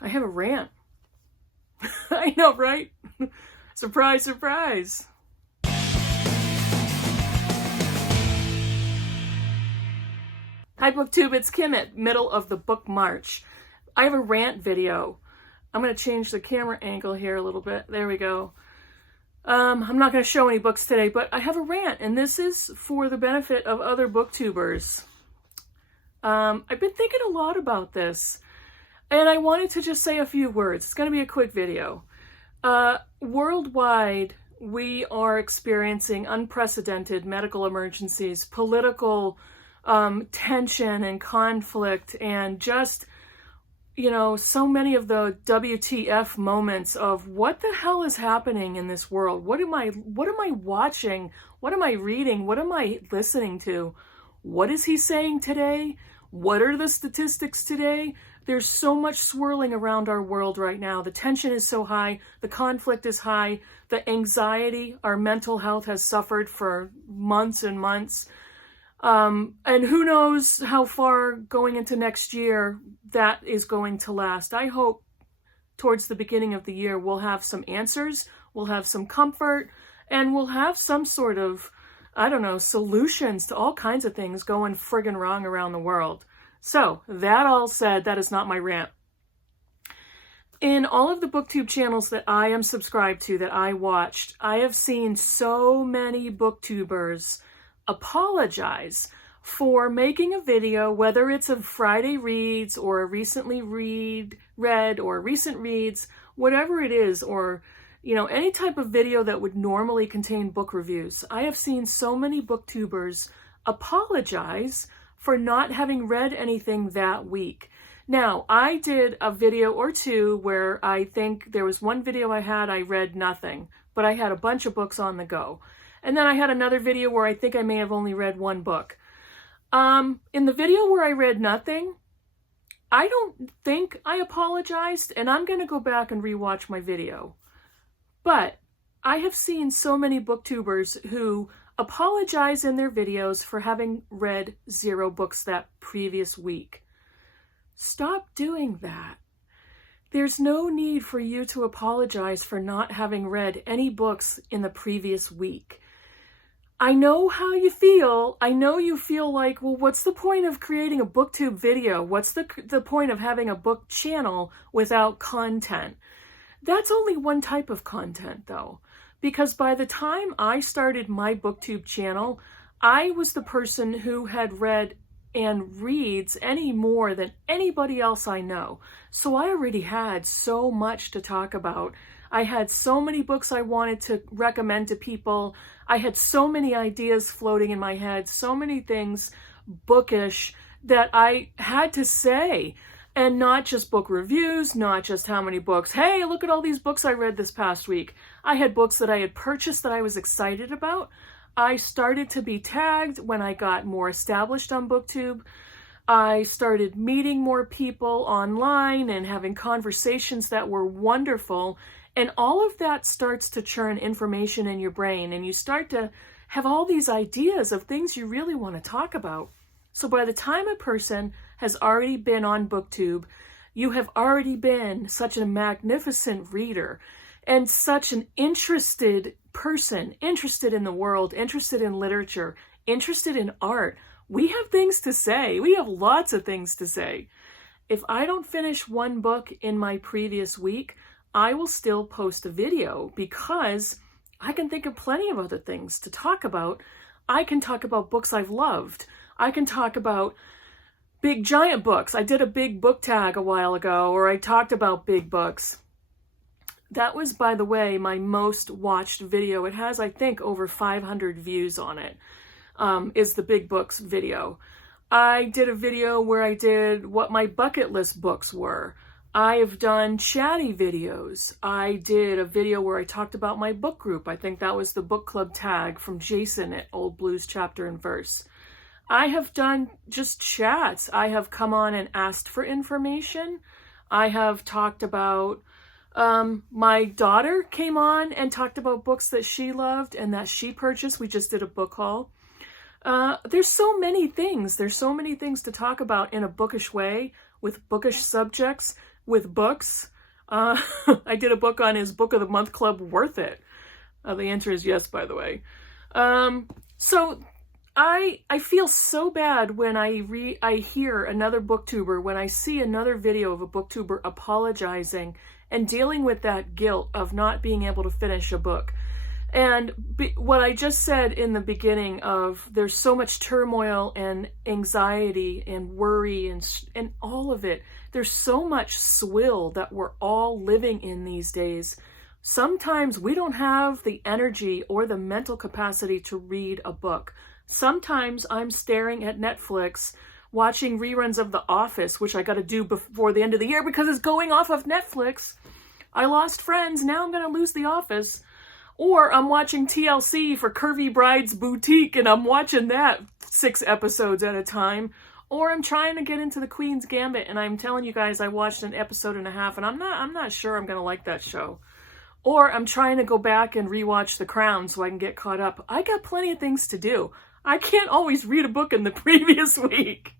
I have a rant. I know, right? Surprise, surprise. Hi Booktube, it's Kim at middle of the book march. I have a rant video. I'm going to change the camera angle here a little bit. There we go. I'm not going to show any books today, but I have a rant, and this is for the benefit of other booktubers. I've been thinking a lot about this, and I wanted to just say a few words. It's going to be a quick video. Worldwide, we are experiencing unprecedented medical emergencies, political tension and conflict, and just, you know, so many of the WTF moments of what the hell is happening in this world? What am I watching? What am I reading? What am I listening to? What is he saying today? What are the statistics today? There's so much swirling around our world right now. The tension is so high. The conflict is high. The anxiety, our mental health has suffered for months and months. And who knows how far going into next year that is going to last. I hope towards the beginning of the year we'll have some answers, we'll have some comfort, and we'll have some sort of, I don't know, solutions to all kinds of things going friggin' wrong around the world. So, that all said, that is not my rant. In all of the booktube channels that I am subscribed to, that I watched, I have seen so many booktubers apologize for making a video, whether it's a Friday reads or a recently read or recent reads, whatever it is, or, you know, any type of video that would normally contain book reviews. I have seen so many booktubers apologize for not having read anything that week. Now, I did a video or two where I think there was one video I read nothing, but I had a bunch of books on the go. And then I had another video where I think I may have only read one book. In the video where I read nothing, I don't think I apologized, and I'm going to go back and rewatch my video. But I have seen so many booktubers who apologize in their videos for having read 0 books that previous week. Stop doing that. There's no need for you to apologize for not having read any books in the previous week. I know how you feel. I know you feel like, well, what's the point of creating a booktube video? What's the point of having a book channel without content? That's only one type of content, though, because by the time I started my booktube channel, I was the person who had read and reads any more than anybody else I know. So I already had so much to talk about. I had so many books I wanted to recommend to people. I had so many ideas floating in my head, so many things bookish that I had to say. And not just book reviews, not just how many books. Hey, look at all these books I read this past week. I had books that I had purchased that I was excited about. I started to be tagged when I got more established on BookTube. I started meeting more people online and having conversations that were wonderful. And all of that starts to churn information in your brain, and you start to have all these ideas of things you really want to talk about. So by the time a person has already been on BookTube, you have already been such a magnificent reader and such an interested person, interested in the world, interested in literature, interested in art. We have things to say. We have lots of things to say. If I don't finish one book in my previous week, I will still post a video because I can think of plenty of other things to talk about. I can talk about books I've loved. I can talk about big giant books. I did a big book tag a while ago, or I talked about big books. That was, by the way, my most watched video. It has, I think, over 500 views on it, is the big books video. I did a video where I did what my bucket list books were. I have done chatty videos. I did a video where I talked about my book group. I think that was the book club tag from Jason at Old Blues Chapter and Verse. I have done just chats. I have come on and asked for information. I have talked about, my daughter came on and talked about books that she loved and that she purchased. We just did a book haul. There's so many things. There's so many things to talk about in a bookish way with bookish subjects. with books. I did a book on his Book of the Month Club. Worth it? The answer is yes, by the way. So I feel so bad when I hear another booktuber, when I see another video of a booktuber apologizing and dealing with that guilt of not being able to finish a book. And what I just said in the beginning of there's so much turmoil and anxiety and worry and all of it. There's so much swill that we're all living in these days. Sometimes we don't have the energy or the mental capacity to read a book. Sometimes I'm staring at Netflix, watching reruns of The Office, which I got to do before the end of the year because it's going off of Netflix. I lost Friends, now I'm going to lose The Office. Or I'm watching TLC for Curvy Bride's Boutique, and I'm watching that 6 episodes at a time. Or I'm trying to get into The Queen's Gambit, and I'm telling you guys I watched an episode and a half, and I'm not sure I'm going to like that show. Or I'm trying to go back and rewatch The Crown so I can get caught up. I got plenty of things to do. I can't always read a book in the previous week.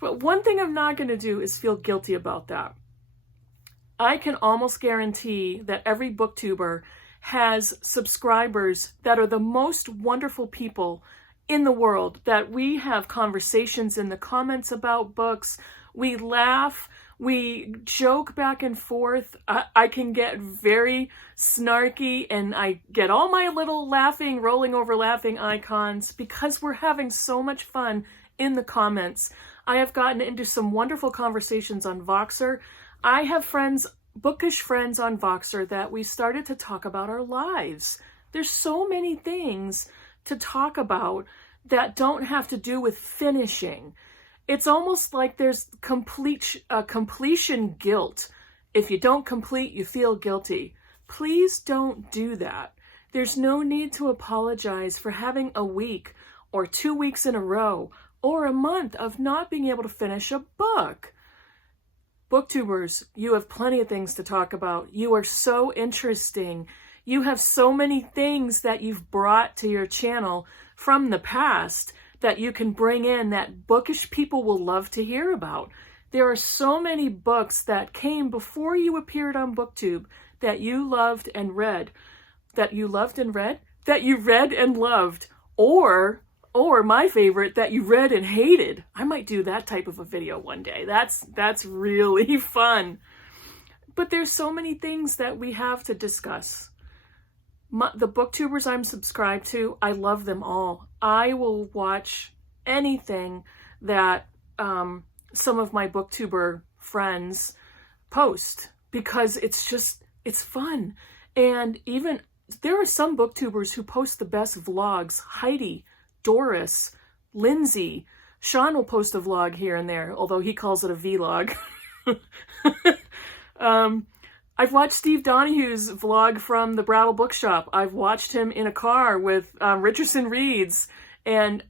But one thing I'm not going to do is feel guilty about that. I can almost guarantee that every booktuber has subscribers that are the most wonderful people in the world, that we have conversations in the comments about books, we laugh, we joke back and forth. I can get very snarky and I get all my little laughing, rolling over laughing icons because we're having so much fun in the comments. I have gotten into some wonderful conversations on Voxer. I have friends, bookish friends on Voxer, that we started to talk about our lives. There's so many things to talk about that don't have to do with finishing. It's almost like there's completion guilt. If you don't complete, you feel guilty. Please don't do that. There's no need to apologize for having a week or 2 weeks in a row or a month of not being able to finish a book. Booktubers, you have plenty of things to talk about. You are so interesting. You have so many things that you've brought to your channel from the past that you can bring in that bookish people will love to hear about. There are so many books that came before you appeared on BookTube that you loved and read, that you read and loved, or my favorite, that you read and hated. I might do that type of a video one day. That's really fun. But there's so many things that we have to discuss. The booktubers I'm subscribed to, I love them all. I will watch anything that some of my booktuber friends post because it's fun. And even there are some booktubers who post the best vlogs. Heidi, Doris, Lindsay, Sean will post a vlog here and there, although he calls it a vlog. I've watched Steve Donahue's vlog from the Brattle Bookshop. I've watched him in a car with Richardson Reads, and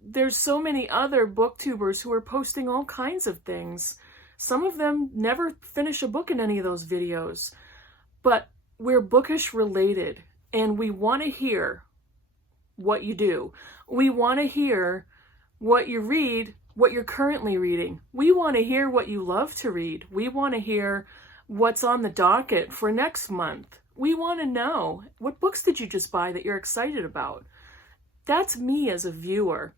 there's so many other booktubers who are posting all kinds of things. Some of them never finish a book in any of those videos, but we're bookish related, and we want to hear what you do. We want to hear what you read, what you're currently reading. We want to hear what you love to read. We want to hear what's on the docket for next month. We want to know, what books did you just buy that you're excited about? That's me as a viewer.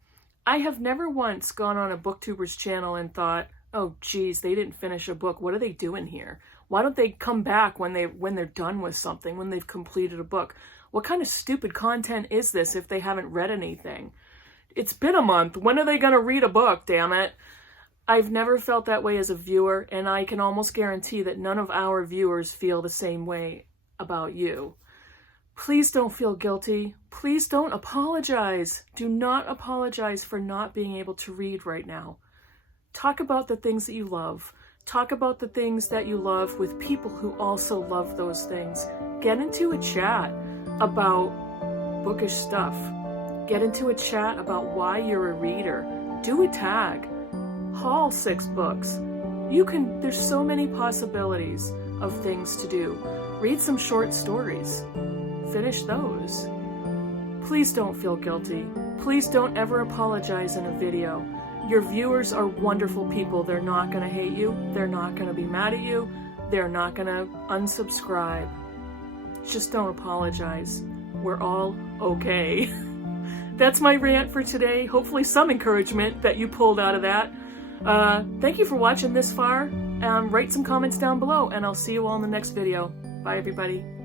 I have never once gone on a booktuber's channel and thought, oh geez, they didn't finish a book. What are they doing here? Why don't they come back when they're done with something, when they've completed a book? What kind of stupid content is this if they haven't read anything? It's been a month. When are they going to read a book, damn it? I've never felt that way as a viewer, and I can almost guarantee that none of our viewers feel the same way about you. Please don't feel guilty. Please don't apologize. Do not apologize for not being able to read right now. Talk about the things that you love. Talk about the things that you love with people who also love those things. Get into a chat about bookish stuff. Get into a chat about why you're a reader. Do a tag. Haul 6 books. There's so many possibilities of things to do. Read some short stories. Finish those. Please don't feel guilty. Please don't ever apologize in a video. Your viewers are wonderful people. They're not going to hate you. They're not going to be mad at you. They're not going to unsubscribe. Just don't apologize. We're all okay. That's my rant for today. Hopefully some encouragement that you pulled out of that. Thank you for watching this far. Write some comments down below, and I'll see you all in the next video. Bye, everybody.